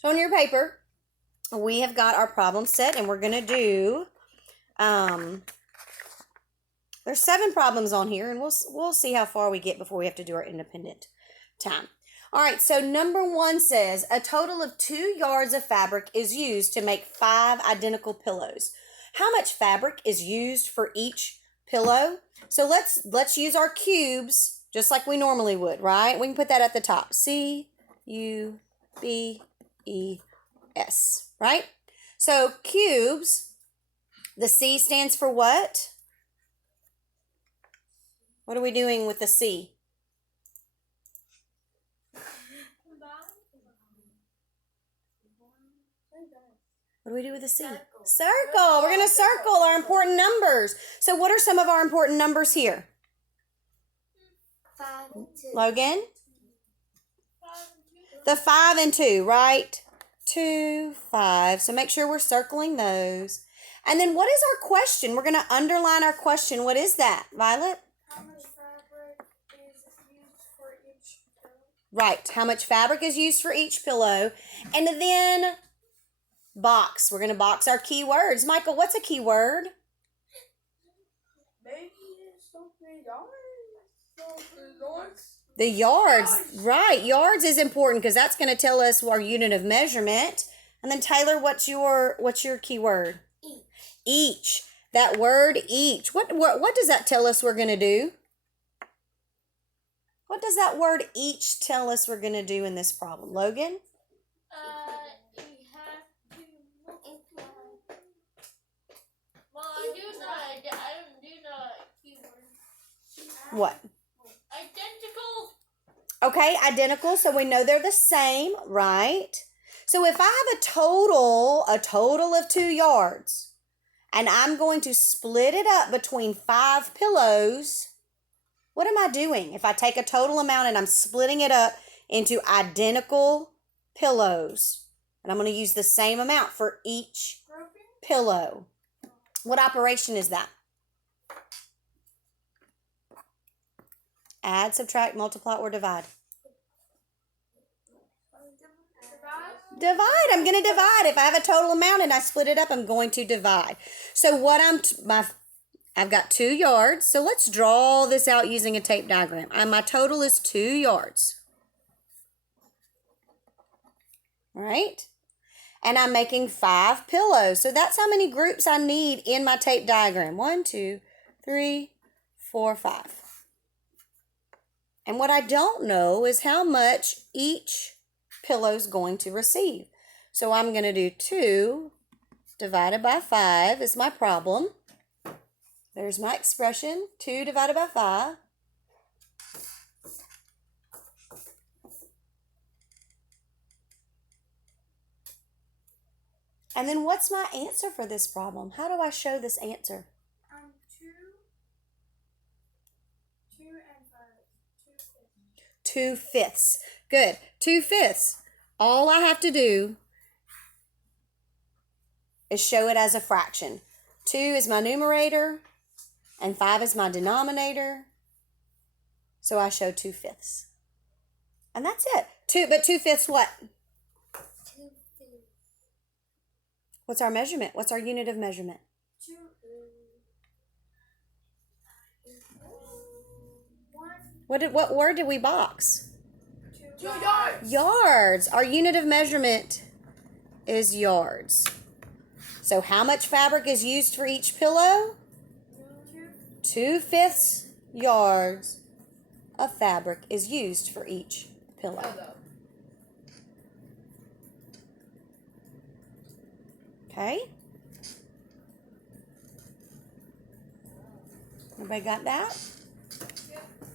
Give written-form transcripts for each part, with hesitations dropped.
So on your paper, we have got our problem set, and we're going to do, there's 7 problems on here, and we'll see how far we get before we have to do our independent time. All right, so number 1 says, a total of 2 yards of fabric is used to make 5 identical pillows. How much fabric is used for each pillow? So let's use our cubes just like we normally would, right? We can put that at the top. C-U-B-E-S, right? So cubes, the C stands for what? What are we doing with the C? What do we do with the C? Circle. We're going to circle our important numbers. So what are some of our important numbers here? 5 and 2. Logan? The 5 and 2, right? 2, 5. So make sure we're circling those. And then what is our question? We're going to underline our question. What is that, Violet? How much fabric is used for each pillow? Right. How much fabric is used for each pillow? And then box. We're going to box our keywords. Michael, what's a keyword? Maybe something yards. The yards. Right. Yards is important because that's going to tell us our unit of measurement. And then Taylor, what's your keyword? Each. That word each. What does that tell us we're going to do? What does that word each tell us we're going to do in this problem? Logan? You have to imply. Well, I don't do the keyword. What? Identical. Okay, identical. So we know they're the same, right? So if I have a total of 2 yards, and I'm going to split it up between 5 pillows, what am I doing? If I take a total amount and I'm splitting it up into identical pillows, and I'm going to use the same amount for each pillow. What operation is that? Add, subtract, multiply, or divide? Divide. I'm going to divide. If I have a total amount and I split it up, I'm going to divide. So what I've got 2 yards. So let's draw this out using a tape diagram. My total is 2 yards. All right? And I'm making 5 pillows. So that's how many groups I need in my tape diagram. 1, 2, 3, 4, 5. And what I don't know is how much each pillow is going to receive. So I'm going to do 2 divided by 5 is my problem. There's my expression. 2 divided by 5. And then what's my answer for this problem? How do I show this answer? 2 and 5. 2/5. Good. 2/5. All I have to do is show it as a fraction. 2 is my numerator and 5 is my denominator. So I show 2/5. And that's it. 2/5 what? 2/5. What's our measurement? What's our unit of measurement? 2. What word did we box? 2 yards. Yards. Our unit of measurement is yards. So how much fabric is used for each pillow? 2/5 yards of fabric is used for each pillow. Okay? Everybody got that?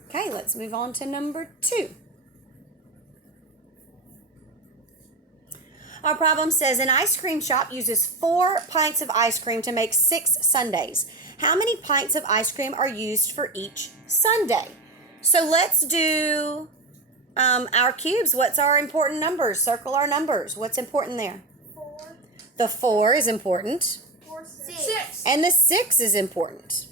Okay, let's move on to number 2. Our problem says an ice cream shop uses 4 pints of ice cream to make 6 sundaes. How many pints of ice cream are used for each sundae? So let's do our cubes. What's our important numbers? Circle our numbers. What's important there? 4. The 4 is important. 4, 6. And the 6 is important.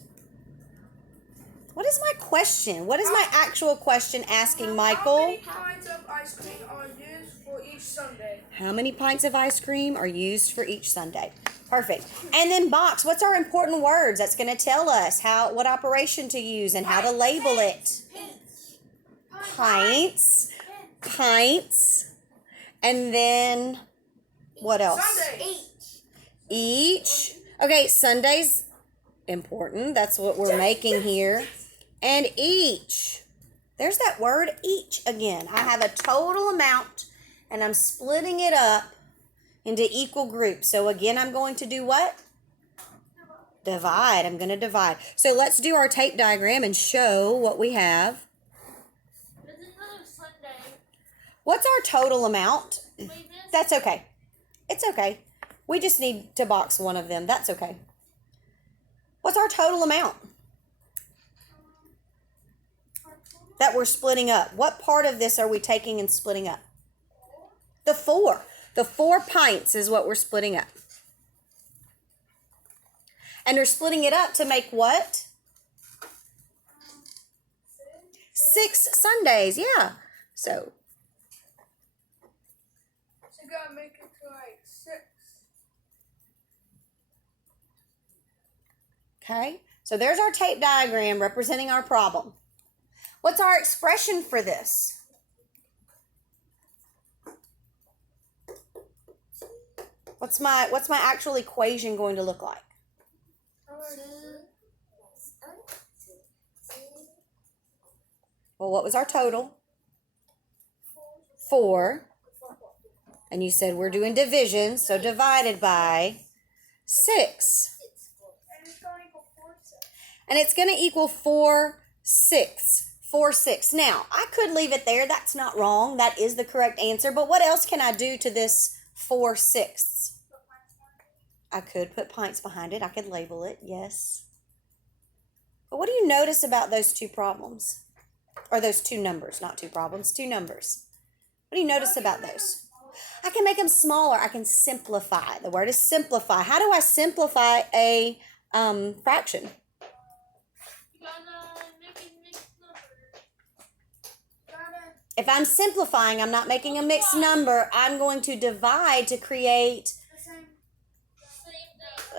What is my question? What is my actual question asking, Michael? How many pints of ice cream are used for each Sunday. How many pints of ice cream are used for each Sunday? Perfect. And then box, what's our important words? That's going to tell us what operation to use and how to label it. Pints. Pints. And then what else? Sunday. Each. Okay, Sunday's important. That's what we're making here. And each. There's that word each again. I have a total amount and I'm splitting it up into equal groups. So again, I'm going to do what? Divide. I'm going to divide. So let's do our tape diagram and show what we have. What's our total amount? That's okay. It's okay. We just need to box one of them. That's okay. What's our total amount that we're splitting up? What part of this are we taking and splitting up? The 4. The 4 pints is what we're splitting up. And we're splitting it up to make what? 6 Sundays. Yeah. So you gotta make it to like 6. Okay. So there's our tape diagram representing our problem. What's our expression for this? What's my actual equation going to look like? Well, what was our total? 4. And you said we're doing division, so divided by 6. And it's going to equal 4 6. 4 6. Now, I could leave it there. That's not wrong. That is the correct answer. But what else can I do to this 4 6? I could put pints behind it. I could label it, yes. But what do you notice about those 2 problems? Or those 2 numbers, not 2 problems, 2 numbers. What do you notice about those? I can make them smaller. I can simplify. The word is simplify. How do I simplify a fraction? If I'm simplifying, I'm not making a mixed number. I'm going to divide to create.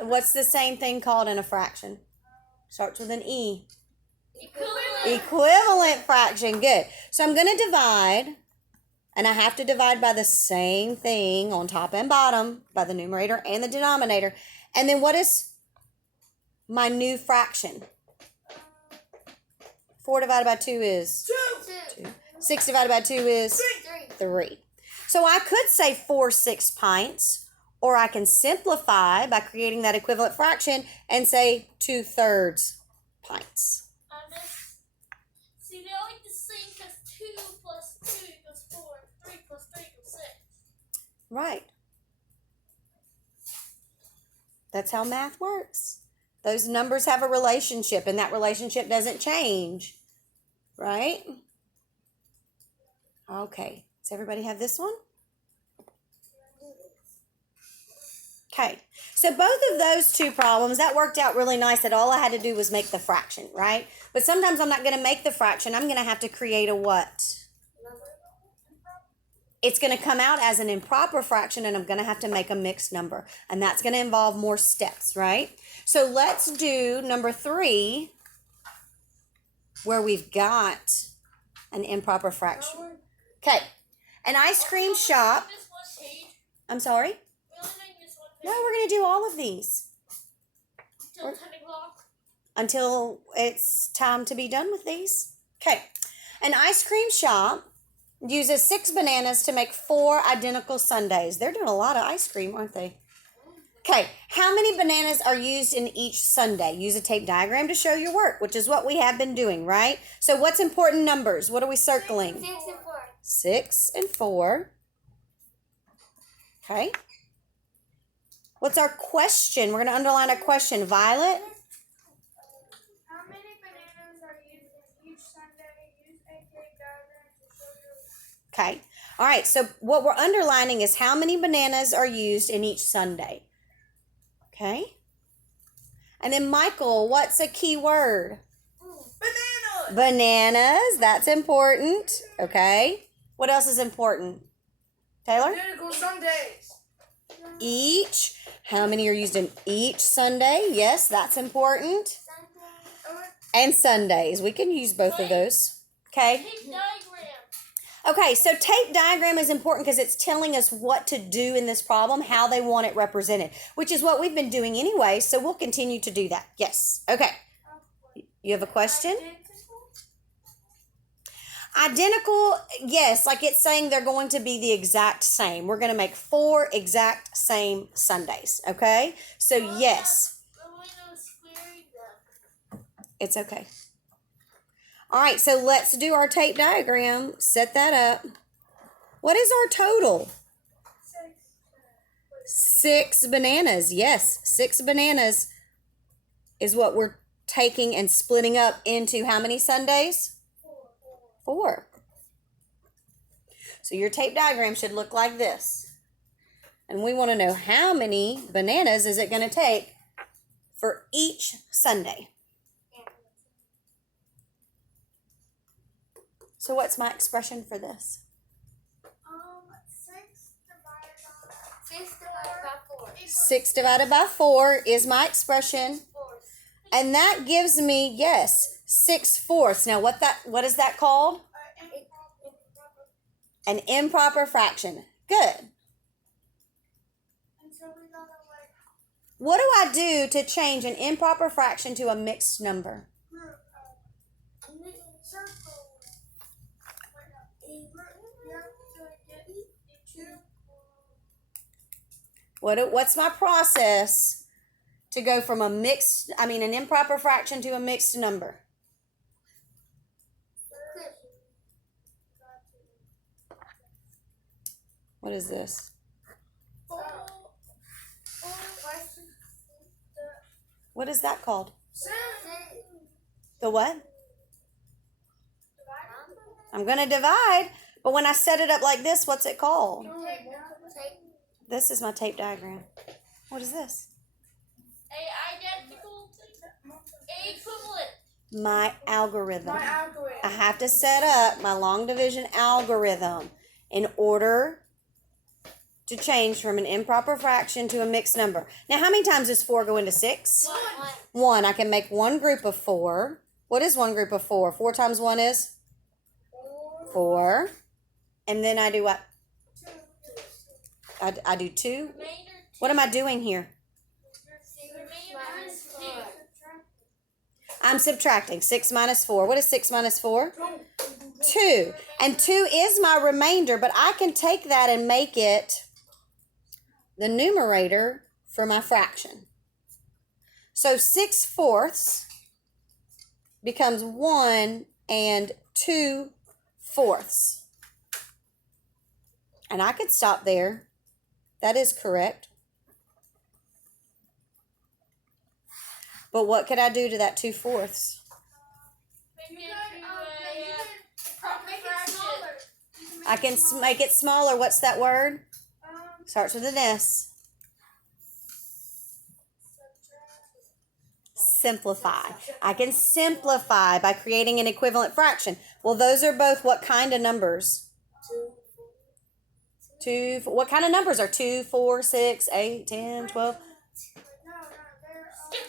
What's the same thing called in a fraction? Starts with an E. Equivalent fraction. Good. So I'm going to divide, and I have to divide by the same thing on top and bottom, by the numerator and the denominator. And then what is my new fraction? 4 divided by 2 is 2. 6 divided by 2 is 3. So I could say 4 6 pints, or I can simplify by creating that equivalent fraction and say 2/3 pints. See, they're like the same because 2 plus 2 equals 4, 3 plus 3 equals 6. Right. That's how math works. Those numbers have a relationship, and that relationship doesn't change. Right? Okay. Does everybody have this one? Okay. So both of those 2 problems, that worked out really nice that all I had to do was make the fraction, right? But sometimes I'm not going to make the fraction. I'm going to have to create a what? It's going to come out as an improper fraction, and I'm going to have to make a mixed number. And that's going to involve more steps, right? So let's do number 3, where we've got an improper fraction. Okay. An ice cream shop. I'm sorry? No, we're going to do all of these. Until 10 o'clock. Until it's time to be done with these. Okay. An ice cream shop uses 6 bananas to make 4 identical sundaes. They're doing a lot of ice cream, aren't they? Okay. How many bananas are used in each sundae? Use a tape diagram to show your work, which is what we have been doing, right? So what's important numbers? What are we circling? 6 and 4. 6 and 4. Okay. What's our question? We're going to underline our question. Violet? How many bananas are used in each Sunday? Use a tape diagram to show your. Okay. All right. So what we're underlining is how many bananas are used in each sundae. Okay. And then Michael, what's a key word? Bananas. Bananas. That's important. Okay. What else is important? Taylor? Identical Sundays. Each. How many are used in each Sunday? Yes, that's important. And Sundays. We can use both of those. Okay. Tape diagram. Okay, so tape diagram is important because it's telling us what to do in this problem, how they want it represented, which is what we've been doing anyway, so we'll continue to do that. Yes. Okay. You have a question? Identical, yes, like it's saying they're going to be the exact same. We're going to make 4 exact same Sundays, okay? So, yes. It's okay. All right, so let's do our tape diagram. Set that up. What is our total? 6 bananas. Yes, 6 bananas is what we're taking and splitting up into how many Sundays? 4. So your tape diagram should look like this. And we want to know how many bananas is it going to take for each Sunday. So what's my expression for this? 6 divided by 4 is my expression. And that gives me, yes, 6/4. Now what is that called? An improper fraction. Good. What do I do to change an improper fraction to a mixed number? What's my process to go from an improper fraction to a mixed number? What is this? What is that called? The what? I'm going to divide, but when I set it up like this, what's it called? This is my tape diagram. What is this? Equivalent. My algorithm. I have to set up my long division algorithm in order to change from an improper fraction to a mixed number. Now, how many times does 4 go into 6? 1. I can make one group of 4. What is one group of 4? 4 times 1 is? 4. And then I do what? I do 2. What am I doing here? I'm subtracting. 6 minus 4. What is 6 minus 4? 2. And 2 is my remainder, but I can take that and make it the numerator for my fraction. So 6/4 becomes 1 and 2/4. And I could stop there. That is correct. But what could I do to that 2/4? I can make it smaller. What's that word? Starts with an S. Simplify. I can simplify by creating an equivalent fraction. Well, those are both what kind of numbers? 2. What kind of numbers are 2, 4, 6, 8, 10, 12?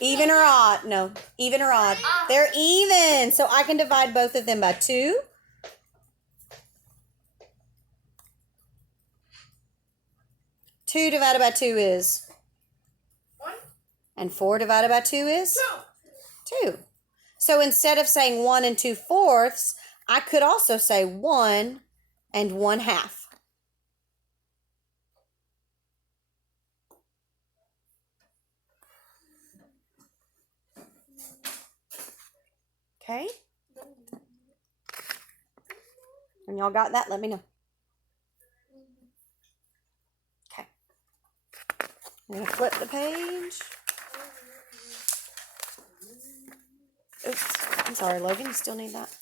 Even or odd? No. Even or odd? They're even. So I can divide both of them by 2. Two divided by 2 is? 1. And 4 divided by 2 is? 2. So instead of saying 1 and 2/4, I could also say 1 and 1/2. Okay? When y'all got that, let me know. Okay. I'm going to flip the page. Oops. I'm sorry, Logan. You still need that?